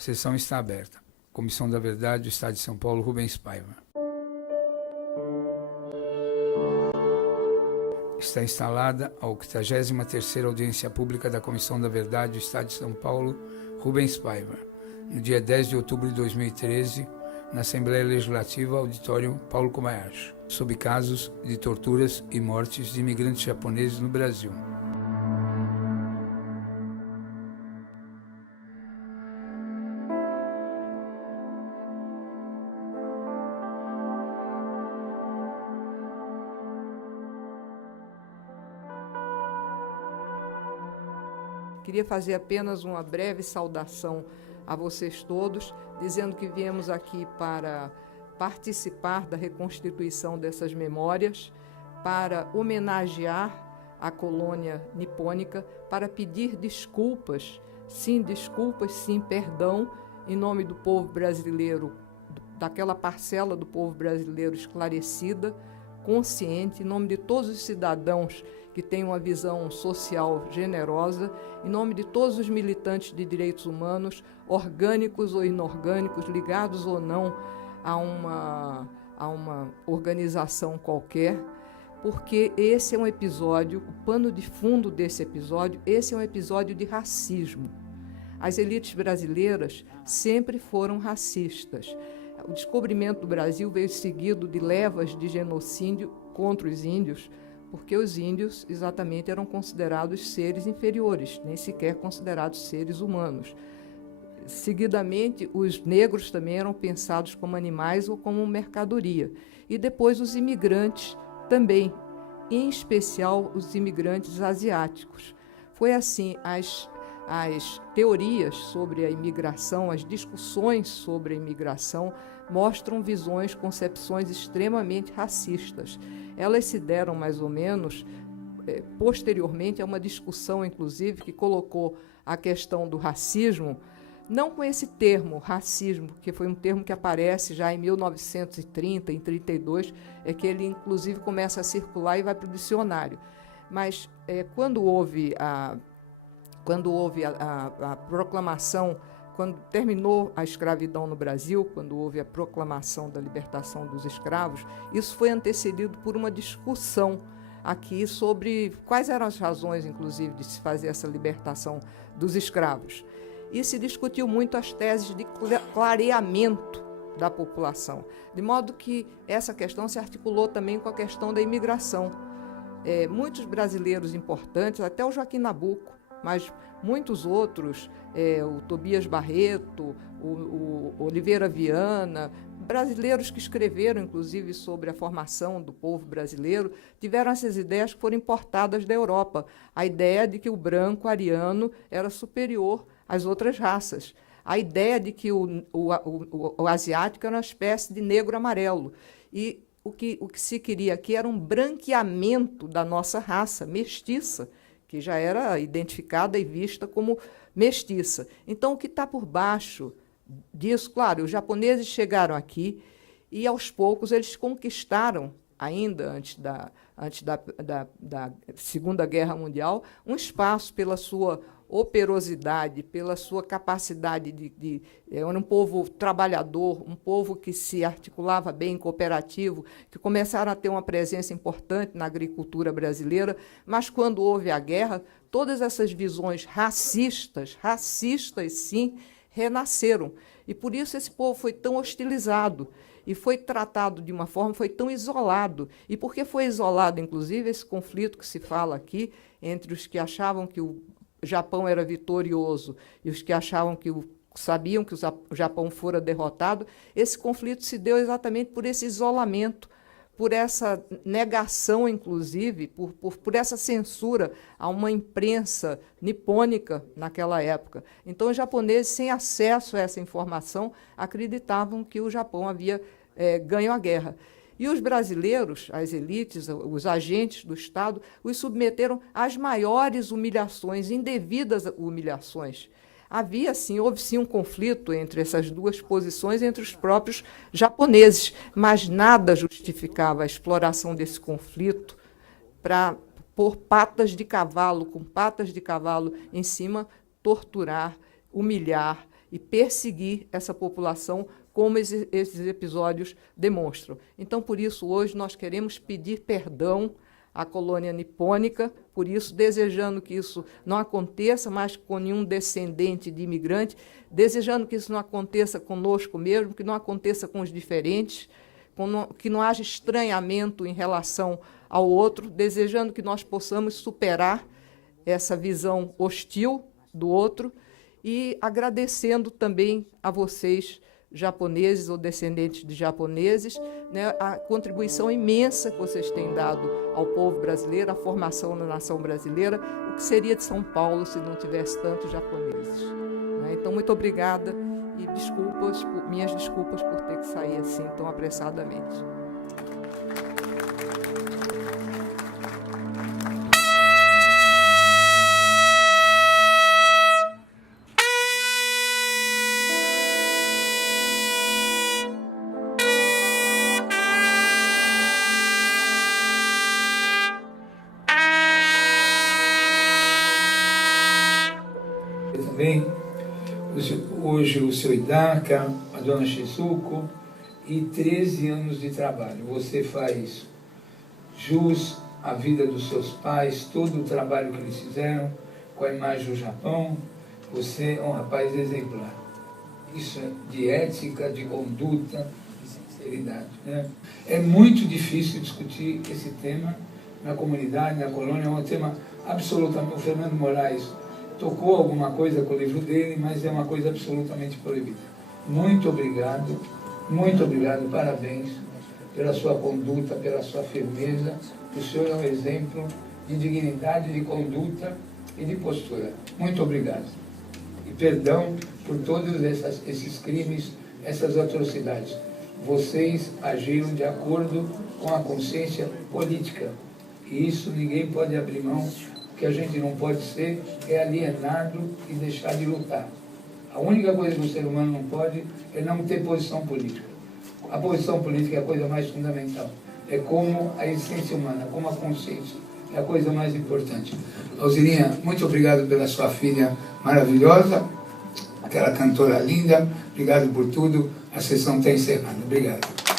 A sessão está aberta. Comissão da Verdade do Estado de São Paulo, Rubens Paiva. Está instalada a 83ª Audiência Pública da Comissão da Verdade do Estado de São Paulo, Rubens Paiva, no dia 10 de outubro de 2013, na Assembleia Legislativa, Auditório Paulo Kobayashi, sob casos de torturas e mortes de imigrantes japoneses no Brasil. Queria fazer apenas uma breve saudação a vocês todos, dizendo que viemos aqui para participar da reconstituição dessas memórias, para homenagear a colônia nipônica, para pedir desculpas, sim, perdão, em nome do povo brasileiro, daquela parcela do povo brasileiro esclarecida, consciente, em nome de todos os cidadãos que têm uma visão social generosa, em nome de todos os militantes de direitos humanos, orgânicos ou inorgânicos, ligados ou não a uma organização qualquer, porque esse é um episódio, o pano de fundo desse episódio, esse é um episódio de racismo. As elites brasileiras sempre foram racistas. O descobrimento do Brasil veio seguido de levas de genocídio contra os índios, porque os índios exatamente eram considerados seres inferiores, nem sequer considerados seres humanos. Seguidamente, os negros também eram pensados como animais ou como mercadoria. E depois os imigrantes também, em especial os imigrantes asiáticos. Foi assim, as teorias sobre a imigração, as discussões sobre a imigração mostram visões, concepções extremamente racistas. Elas se deram mais ou menos posteriormente a uma discussão, inclusive, que colocou a questão do racismo, não com esse termo, racismo, que foi um termo que aparece já em 1930, em 32, é que ele, inclusive, começa a circular e vai para o dicionário. Mas quando houve a proclamação, quando terminou a escravidão no Brasil, quando houve a proclamação da libertação dos escravos, isso foi antecedido por uma discussão aqui sobre quais eram as razões, inclusive, de se fazer essa libertação dos escravos. E se discutiu muito as teses de clareamento da população, de modo que essa questão se articulou também com a questão da imigração. Muitos brasileiros importantes, até o Joaquim Nabuco, mas muitos outros, o Tobias Barreto, o Oliveira Viana, brasileiros que escreveram, inclusive, sobre a formação do povo brasileiro, tiveram essas ideias que foram importadas da Europa. A ideia de que o branco ariano era superior às outras raças. A ideia de que o asiático era uma espécie de negro amarelo. E o que se queria aqui era um branqueamento da nossa raça mestiça, que já era identificada e vista como mestiça. Então, o que está por baixo disso, claro, os japoneses chegaram aqui e, aos poucos, eles conquistaram, ainda antes da Segunda Guerra Mundial, um espaço pela sua operosidade, pela sua capacidade era um povo trabalhador, um povo que se articulava bem, cooperativo, que começaram a ter uma presença importante na agricultura brasileira, mas quando houve a guerra, todas essas visões racistas sim, renasceram. E por isso esse povo foi tão hostilizado e foi tratado de uma forma, foi tão isolado. E por que foi isolado, inclusive, esse conflito que se fala aqui entre os que achavam que o Japão era vitorioso e os que achavam sabiam que o Japão fora derrotado, esse conflito se deu exatamente por esse isolamento, por essa negação, inclusive, por essa censura a uma imprensa nipônica naquela época. Então, os japoneses, sem acesso a essa informação, acreditavam que o Japão havia ganho a guerra. E os brasileiros, as elites, os agentes do Estado, os submeteram às maiores humilhações, indevidas humilhações. Houve sim um conflito entre essas duas posições, entre os próprios japoneses, mas nada justificava a exploração desse conflito para pôr com patas de cavalo em cima, torturar, humilhar e perseguir essa população, como esses episódios demonstram. Então, por isso, hoje nós queremos pedir perdão à colônia nipônica, por isso, desejando que isso não aconteça mais com nenhum descendente de imigrante, desejando que isso não aconteça conosco mesmo, que não aconteça com os diferentes, que não haja estranhamento em relação ao outro, desejando que nós possamos superar essa visão hostil do outro e agradecendo também a vocês, japoneses ou descendentes de japoneses, né, a contribuição imensa que vocês têm dado ao povo brasileiro, à formação da nação brasileira, o que seria de São Paulo se não tivesse tantos japoneses, né? Então, muito obrigada e minhas desculpas por ter que sair assim tão apressadamente. Também hoje o seu Idaka, a dona Shizuko, e 13 anos de trabalho. Você faz jus à vida dos seus pais, todo o trabalho que eles fizeram com a imagem do Japão. Você é um rapaz exemplar. Isso é de ética, de conduta, de sinceridade, né? É muito difícil discutir esse tema na comunidade, na colônia. É um tema absolutamente... O Fernando Moraes tocou alguma coisa com o livro dele, mas é uma coisa absolutamente proibida. Muito obrigado, parabéns pela sua conduta, pela sua firmeza. O senhor é um exemplo de dignidade, de conduta e de postura. Muito obrigado. E perdão por todos esses crimes, essas atrocidades. Vocês agiram de acordo com a consciência política. E isso ninguém pode abrir mão. O que a gente não pode ser é alienado e deixar de lutar. A única coisa que o ser humano não pode é não ter posição política. A posição política é a coisa mais fundamental. É como a essência humana, como a consciência. É a coisa mais importante. Alzirinha, muito obrigado pela sua filha maravilhosa, aquela cantora linda. Obrigado por tudo. A sessão está encerrada. Obrigado.